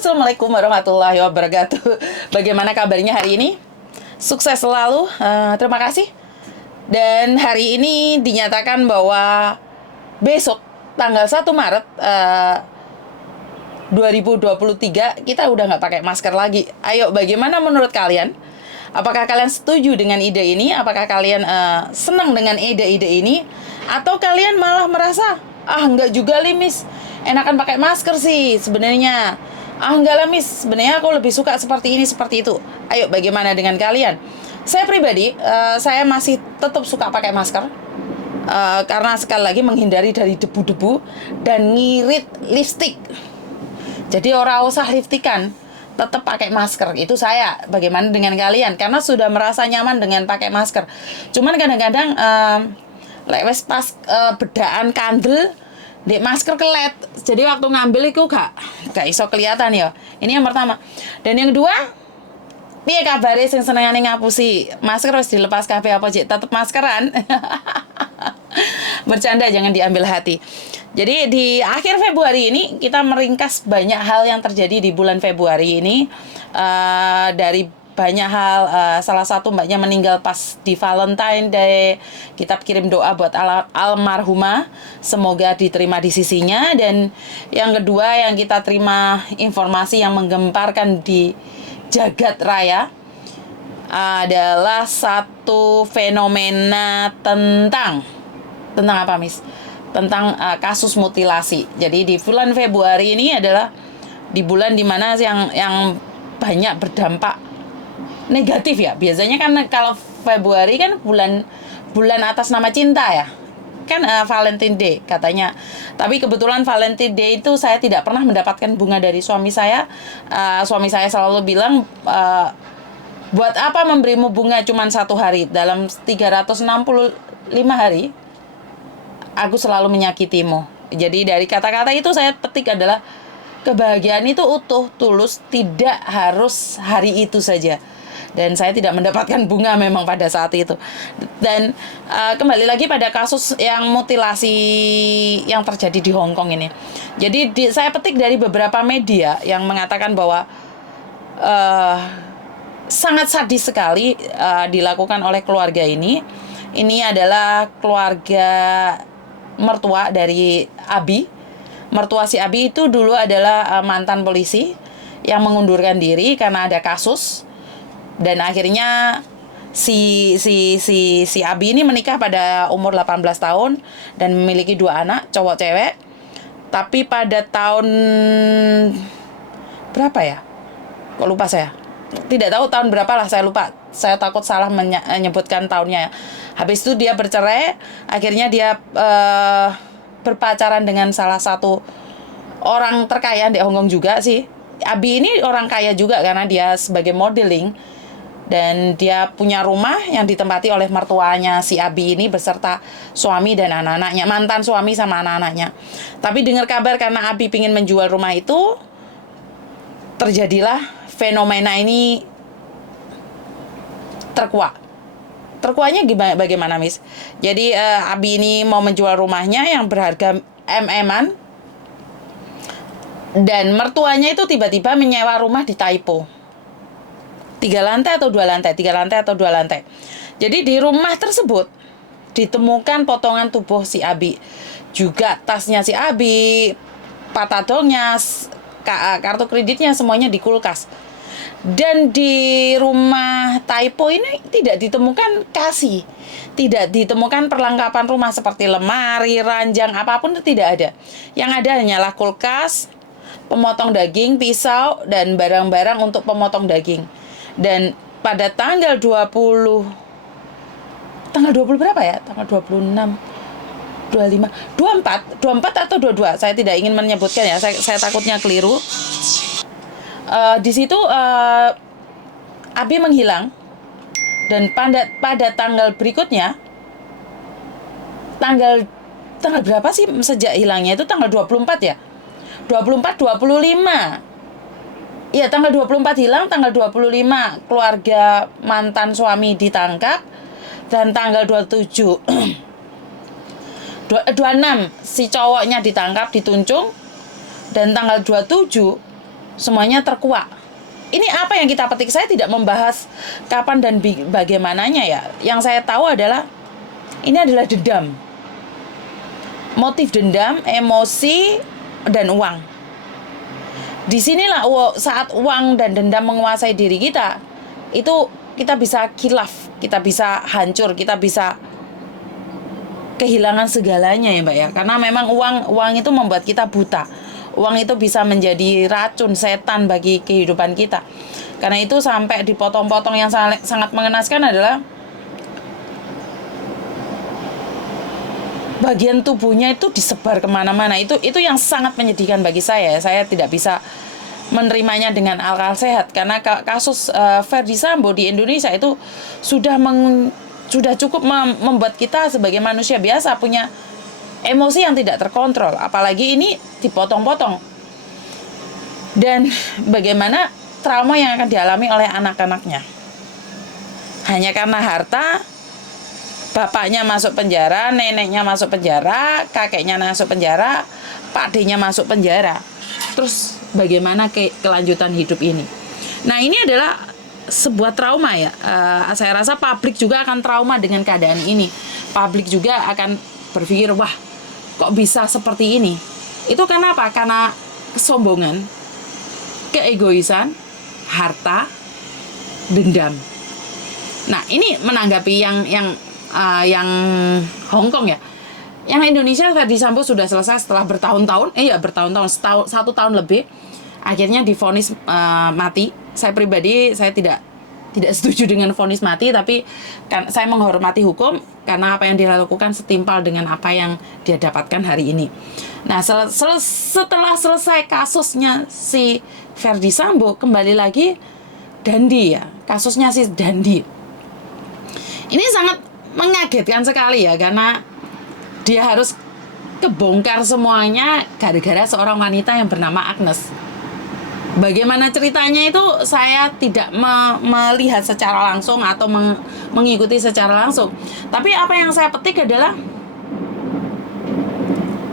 Assalamualaikum warahmatullahi wabarakatuh. Bagaimana kabarnya hari ini? Sukses selalu. Terima kasih. Dan hari ini dinyatakan bahwa besok tanggal 1 Maret 2023 kita udah nggak pakai masker lagi. Ayo, bagaimana menurut kalian? Apakah kalian setuju dengan ide ini? Apakah kalian senang dengan ide-ide ini? Atau kalian malah merasa, nggak juga Miss, enakan pakai masker sih sebenarnya. Enggak lah Miss, sebenarnya aku lebih suka seperti ini, seperti itu. Ayo, bagaimana dengan kalian? Saya pribadi, saya masih tetap suka pakai masker. Karena sekali lagi menghindari dari debu-debu dan ngirit lipstik. Jadi orang usah lipstikan, tetap pakai masker. Itu saya. Bagaimana dengan kalian? Karena sudah merasa nyaman dengan pakai masker. Cuman kadang-kadang lewes pas bedaan kandel di masker kelet, jadi waktu ngambil itu gak iso kelihatan ya. Ini yang pertama. Dan yang kedua, piye kabare sing senengane ngapusi masker harus dilepas kabeh apa Cik? Tetep maskeran. Bercanda, jangan diambil hati. Jadi di akhir Februari ini kita meringkas banyak hal yang terjadi di bulan Februari ini. Dari banyak hal, salah satu mbaknya meninggal pas di Valentine Day. Kita kirim doa buat almarhumah, semoga diterima di sisinya. Dan yang kedua yang kita terima informasi yang menggemparkan di jagat raya adalah satu fenomena tentang apa Miss? Tentang kasus mutilasi. Jadi di bulan Februari ini adalah di bulan dimana yang banyak berdampak negatif ya. Biasanya kan kalau Februari kan bulan atas nama cinta ya. Kan Valentine Day katanya. Tapi kebetulan Valentine Day itu saya tidak pernah mendapatkan bunga dari suami saya. Suami saya selalu bilang, buat apa memberimu bunga cuma 1 hari? Dalam 365 hari, aku selalu menyakitimu. Jadi dari kata-kata itu saya petik adalah kebahagiaan itu utuh, tulus, tidak harus hari itu saja. Dan saya tidak mendapatkan bunga memang pada saat itu. Dan kembali lagi pada kasus yang mutilasi yang terjadi di Hong Kong ini. Jadi saya petik dari beberapa media yang mengatakan bahwa sangat sadis sekali dilakukan oleh keluarga ini. Ini adalah keluarga mertua dari Abi. Mertua si Abi itu dulu adalah mantan polisi yang mengundurkan diri karena ada kasus. Dan akhirnya si Abi ini menikah pada umur 18 tahun dan memiliki 2 anak, cowok cewek. Tapi pada tahun berapa ya? Kok lupa saya? Tidak tahu tahun berapa lah, saya lupa. Saya takut salah menyebutkan tahunnya. Habis itu dia bercerai, akhirnya dia berpacaran dengan salah satu orang terkaya di Hong Kong juga sih. Abi ini orang kaya juga karena dia sebagai modeling. Dan dia punya rumah yang ditempati oleh mertuanya si Abi ini beserta suami dan anak-anaknya, mantan suami sama anak-anaknya. Tapi dengar kabar karena Abi ingin menjual rumah itu, terjadilah fenomena ini terkuak. Terkuaknya bagaimana Miss? Jadi Abi ini mau menjual rumahnya yang berharga MM-an, dan mertuanya itu tiba-tiba menyewa rumah di Taipo. 3 lantai atau 2 lantai, 3 lantai atau 2 lantai. Jadi di rumah tersebut ditemukan potongan tubuh si Abi, juga tasnya si Abi, patadolnya, kartu kreditnya, semuanya di kulkas. Dan di rumah Taipo ini tidak ditemukan kasih, tidak ditemukan perlengkapan rumah seperti lemari, ranjang, apapun itu tidak ada. Yang ada hanyalah kulkas, pemotong daging, pisau, dan barang-barang untuk pemotong daging. Dan pada tanggal 20 berapa ya? Tanggal 26, 25, 24 atau 22. Saya tidak ingin menyebutkan ya, saya takutnya keliru. Di situ Abi menghilang. Dan pada tanggal berikutnya, tanggal berapa sih sejak hilangnya itu? Tanggal 24 ya? 24, 25. Iya, tanggal 24 hilang, tanggal 25 keluarga mantan suami ditangkap, dan tanggal 27 26 si cowoknya ditangkap, dituncung, dan tanggal 27 semuanya terkuak. Ini apa yang kita petik? Saya tidak membahas kapan dan bagaimananya ya. Yang saya tahu adalah ini adalah dendam. Motif dendam, emosi, dan uang. Disinilah saat uang dan dendam menguasai diri kita, itu kita bisa khilaf, kita bisa hancur, kita bisa kehilangan segalanya ya Mbak ya. Karena memang uang itu membuat kita buta. Uang itu bisa menjadi racun, setan bagi kehidupan kita. Karena itu sampai dipotong-potong yang sangat mengenaskan adalah bagian tubuhnya itu disebar kemana-mana. Itu yang sangat menyedihkan bagi saya. Saya tidak bisa menerimanya dengan akal sehat, karena kasus Ferdy Sambo di Indonesia itu sudah cukup membuat kita sebagai manusia biasa punya emosi yang tidak terkontrol, apalagi ini dipotong-potong. Dan bagaimana trauma yang akan dialami oleh anak-anaknya hanya karena harta. Bapaknya masuk penjara, neneknya masuk penjara, kakeknya masuk penjara, Pak D-nya masuk penjara. Terus bagaimana kelanjutan hidup ini? Nah, ini adalah sebuah trauma ya. Saya rasa publik juga akan trauma dengan keadaan ini. Publik juga akan berpikir, wah, kok bisa seperti ini? Itu karena apa? Karena kesombongan, keegoisan, harta, dendam. Nah, ini menanggapi yang Hong Kong ya. Yang Indonesia, Ferdy Sambo sudah selesai setelah bertahun-tahun, satu tahun lebih, akhirnya divonis mati. Saya pribadi, saya tidak setuju dengan vonis mati, tapi kan saya menghormati hukum karena apa yang dilakukan setimpal dengan apa yang dia dapatkan hari ini. Nah, setelah selesai kasusnya si Ferdy Sambo, kembali lagi Dandi ya, kasusnya si Dandi. Ini sangat mengagetkan sekali ya, karena dia harus kebongkar semuanya gara-gara seorang wanita yang bernama Agnes. Bagaimana ceritanya itu saya tidak melihat secara langsung atau mengikuti secara langsung. Tapi apa yang saya petik adalah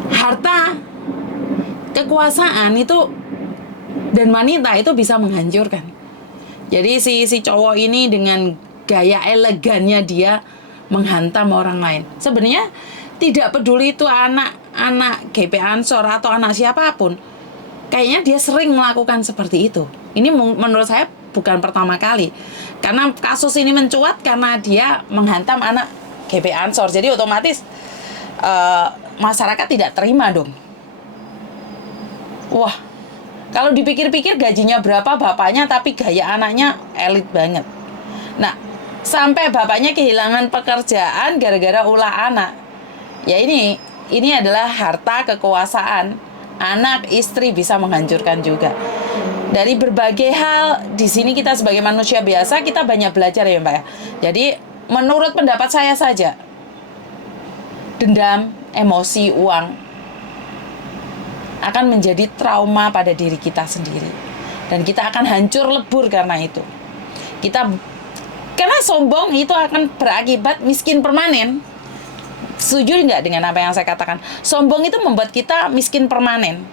harta, kekuasaan itu dan wanita itu bisa menghancurkan. Jadi si cowok ini dengan gaya elegannya dia menghantam orang lain. Sebenarnya tidak peduli itu anak GP Ansor atau anak siapapun. Kayaknya dia sering melakukan seperti itu. Ini menurut saya bukan pertama kali. Karena kasus ini mencuat karena dia menghantam anak GP Ansor. Jadi otomatis masyarakat tidak terima dong. Wah, kalau dipikir-pikir gajinya berapa bapaknya, tapi gaya anaknya elit banget. Nah, sampai bapaknya kehilangan pekerjaan gara-gara ulah anak. Ya ini adalah harta, kekuasaan. Anak, istri bisa menghancurkan juga. Dari berbagai hal di sini kita sebagai manusia biasa kita banyak belajar ya Mbak ya. Jadi menurut pendapat saya saja, dendam, emosi, uang akan menjadi trauma pada diri kita sendiri. Dan kita akan hancur lebur karena itu. Karena sombong itu akan berakibat miskin permanen. Setuju nggak dengan apa yang saya katakan? Sombong itu membuat kita miskin permanen.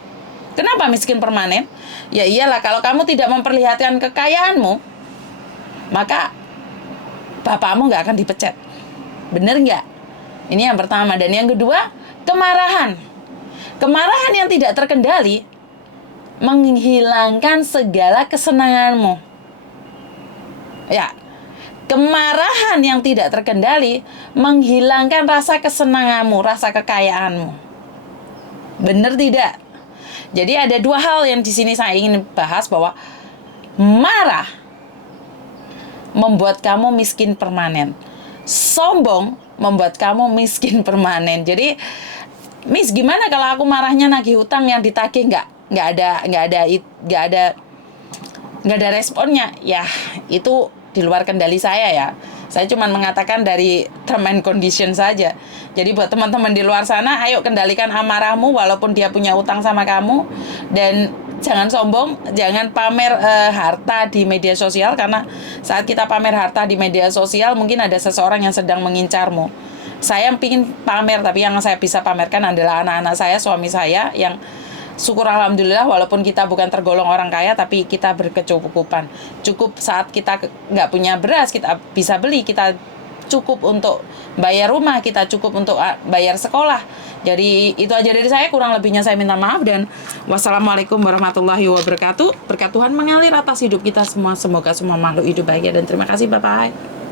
Kenapa miskin permanen? Ya iyalah, kalau kamu tidak memperlihatkan kekayaanmu, maka bapakmu nggak akan dipecat. Bener nggak? Ini yang pertama. Dan yang kedua, kemarahan. Kemarahan yang tidak terkendali menghilangkan segala kesenanganmu. Ya, kemarahan yang tidak terkendali menghilangkan rasa kesenanganmu, rasa kekayaanmu. Benar tidak? Jadi ada dua hal yang di sini saya ingin bahas, bahwa marah membuat kamu miskin permanen. Sombong membuat kamu miskin permanen. Jadi, Miss, gimana kalau aku marahnya nagih hutang yang ditagih nggak ada responnya? Ya, itu di luar kendali saya ya. Saya cuma mengatakan dari term and condition saja. Jadi buat teman-teman di luar sana, ayo kendalikan amarahmu walaupun dia punya utang sama kamu. Dan jangan sombong, jangan pamer harta di media sosial. Karena saat kita pamer harta di media sosial, mungkin ada seseorang yang sedang mengincarmu. Saya ingin pamer, tapi yang saya bisa pamerkan adalah anak-anak saya, suami saya, yang syukur alhamdulillah walaupun kita bukan tergolong orang kaya tapi kita berkecukupan. Cukup saat kita nggak punya beras kita bisa beli, kita cukup untuk bayar rumah, kita cukup untuk bayar sekolah. Jadi itu aja dari saya, kurang lebihnya saya minta maaf dan wassalamualaikum warahmatullahi wabarakatuh. Berkat Tuhan mengalir atas hidup kita semua, semoga semua makhluk hidup bahagia dan terima kasih, bye-bye.